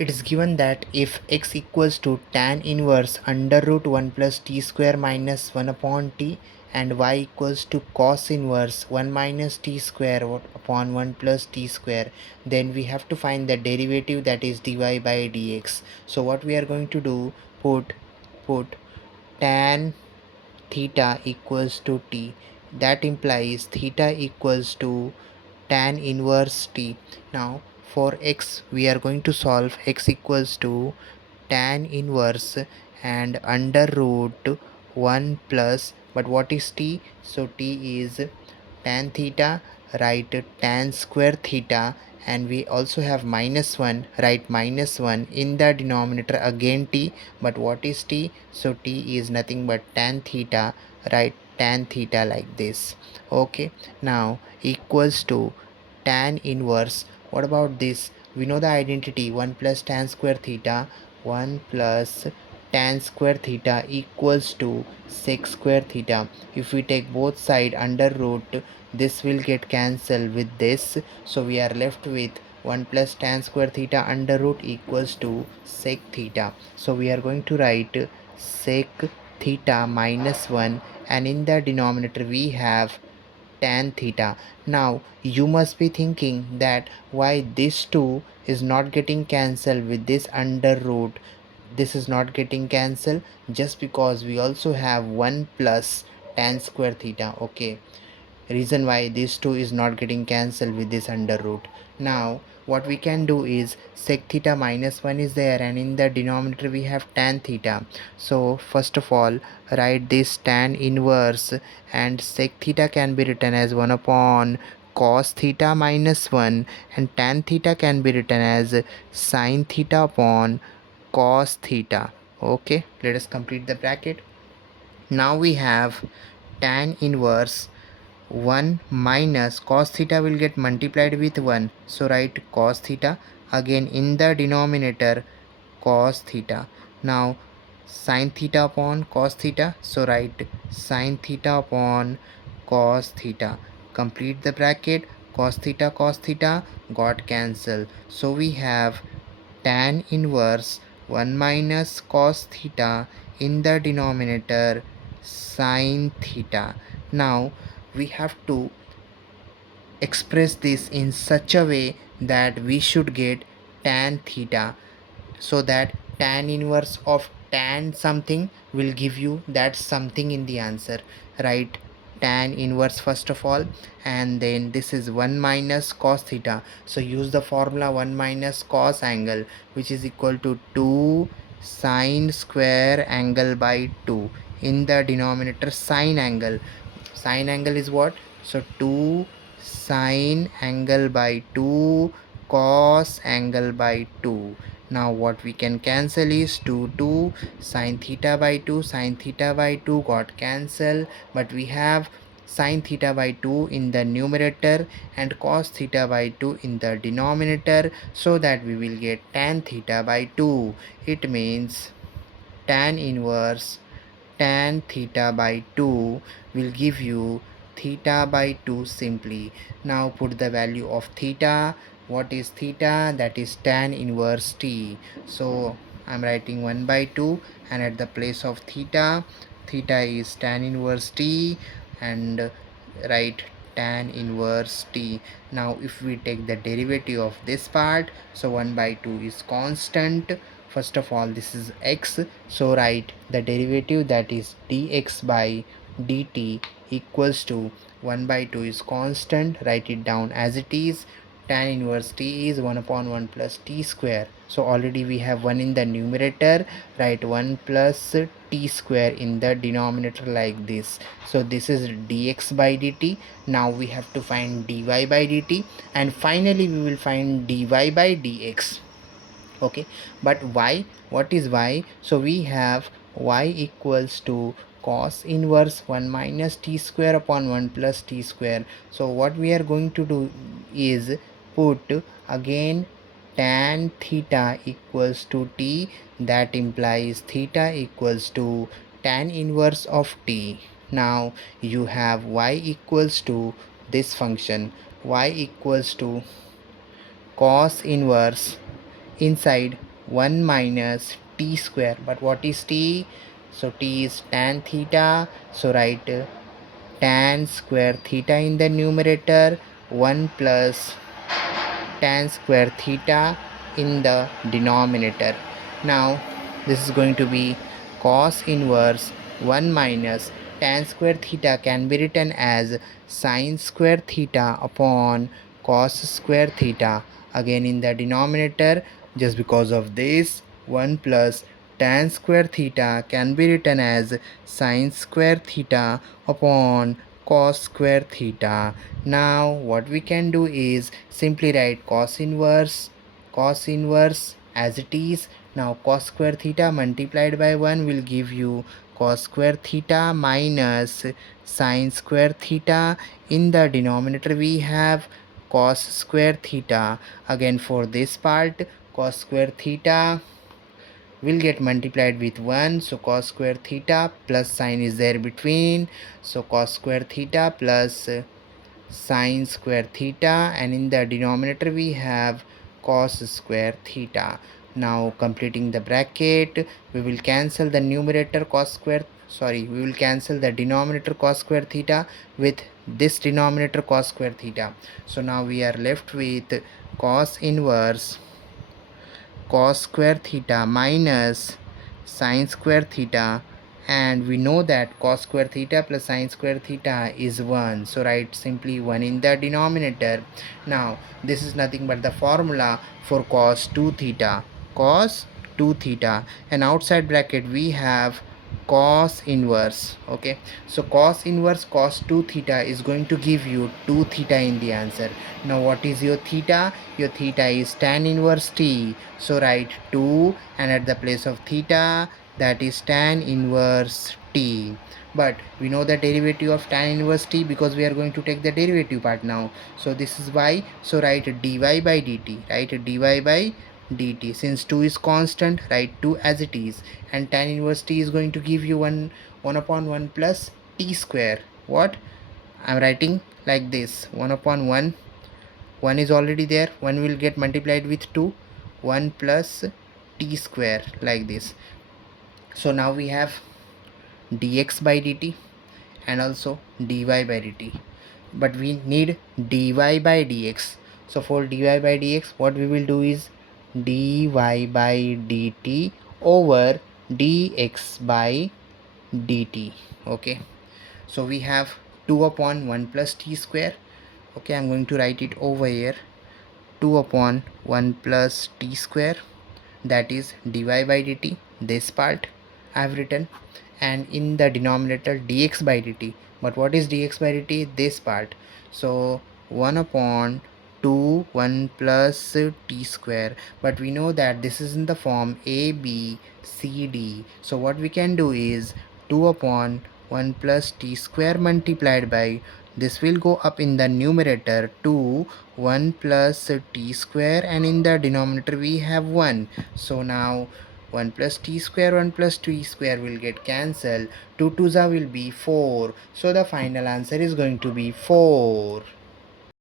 it is given that if x equals to tan inverse under root 1 plus t square minus 1 upon t and y equals to cos inverse 1 minus t square upon 1 plus t square, then we have to find the derivative, that is dy by dx. So what we are going to do, put tan theta equals to t, that implies theta equals to tan inverse t. Now for x we are going to solve x equals to tan inverse and under root 1 plus, but what is t? So t is tan theta, write tan square theta, and we also have minus 1, write minus 1 in the denominator, again t, but what is t? So t is nothing but tan theta, write tan theta like this. Okay, now equals to tan inverse. What about this? We know the identity, 1 plus tan square theta, 1 plus tan square theta equals to sec square theta. If we take both side under root, this will get cancelled with this, so we are left with 1 plus tan square theta under root equals to sec theta. So we are going to write sec theta minus 1, and in the denominator we have tan theta. Now you must be thinking that why this 2 is not getting cancelled with this under root. This is not getting cancelled just because we also have 1 plus tan square theta. Okay, reason why this 2 is not getting cancelled with this under root. Now what we can do is sec theta minus 1 is there, and in the denominator we have tan theta. So first of all write this tan inverse, and sec theta can be written as 1 upon cos theta minus 1, and tan theta can be written as sin theta upon cos theta. Okay, let us complete the bracket. Now we have tan inverse 1 minus cos theta will get multiplied with 1, so write cos theta, again in the denominator cos theta. Now sin theta upon cos theta, so write sin theta upon cos theta. Complete the bracket. Cos theta got cancelled, so we have tan inverse 1 minus cos theta in the denominator sin theta. Now we have to express this in such a way that we should get tan theta, so that tan inverse of tan something will give you that something in the answer. Right, tan inverse first of all, and then this is 1 minus cos theta, so use the formula 1 minus cos angle, which is equal to 2 sine square angle by 2, in the denominator sine angle. Sine angle is what? So 2 sine angle by 2 cos angle by 2. Now what we can cancel is 2 sine theta by 2, sine theta by 2 got cancelled, but we have sine theta by 2 in the numerator and cos theta by 2 in the denominator, so that we will get tan theta by 2. It means tan inverse tan theta by 2 will give you theta by 2 simply. Now put the value of theta. What is theta? That is tan inverse t. So I'm writing 1 by 2, and at the place of theta, theta is tan inverse t, and write tan inverse t. Now if we take the derivative of this part, so 1 by 2 is constant. First of all, this is x, so write the derivative, that is dx by dt equals to 1 by 2 is constant, write it down as it is. Tan inverse t is 1 upon 1 plus t square, so already we have 1 in the numerator, write 1 plus t square in the denominator like this. So this is dx by dt. Now we have to find dy by dt, and finally we will find dy by dx. Okay, but y, what is y? So we have y equals to cos inverse 1 minus t square upon 1 plus t square. So what we are going to do is put again tan theta equals to t, that implies theta equals to tan inverse of t. Now you have y equals to this function, y equals to cos inverse inside 1 minus t square. But what is t? So t is tan theta. So write tan square theta in the numerator, 1 plus tan square theta in the denominator. Now this is going to be cos inverse 1 minus tan square theta can be written as sin square theta upon cos square theta, again in the denominator. Just because of this, 1 plus tan square theta can be written as sin square theta upon cos square theta. Now what we can do is simply write cos inverse as it is. Now cos square theta multiplied by 1 will give you cos square theta minus sin square theta. In the denominator we have cos square theta. Again for this part, cos square theta will get multiplied with 1, so cos square theta plus sine is there between, so cos square theta plus sine square theta, and in the denominator we have cos square theta. Now completing the bracket, we will cancel the numerator we will cancel the denominator cos square theta with this denominator cos square theta. So now we are left with cos inverse cos square theta minus sine square theta, and we know that cos square theta plus sine square theta is 1, so write simply 1 in the denominator. Now this is nothing but the formula for cos 2 theta, cos 2 theta, and outside bracket we have cos inverse. Okay, so cos inverse cos 2 theta is going to give you 2 theta in the answer. Now what is your theta? Your theta is tan inverse t, so write 2, and at the place of theta, that is tan inverse t. But we know the derivative of tan inverse t because we are going to take the derivative part now. So this is why, so write dy by dt, write dy by dt. Since 2 is constant, write 2 as it is, and tan inverse t is going to give you 1 upon 1 plus t square. What I'm writing like this, 1 upon 1, 1 is already there, 1 will get multiplied with 2, 1 plus t square, like this. So now we have dx by dt and also dy by dt, but we need dy by dx. So for dy by dx, what we will do is dy by dt over dx by dt. Okay, so we have 2 upon 1 plus t square. Okay, I'm going to write it over here, 2 upon 1 plus t square, that is dy by dt, this part I have written, and in the denominator dx by dt. But what is dx by dt? This part. So 1 upon 2 1 plus t square, but we know that this is in the form a b c d. So what we can do is 2 upon 1 plus t square multiplied by, this will go up in the numerator, 2 1 plus t square, and in the denominator we have 1. So now 1 plus t square 1 plus t square will get cancelled, 2 2s will be 4, so the final answer is going to be 4.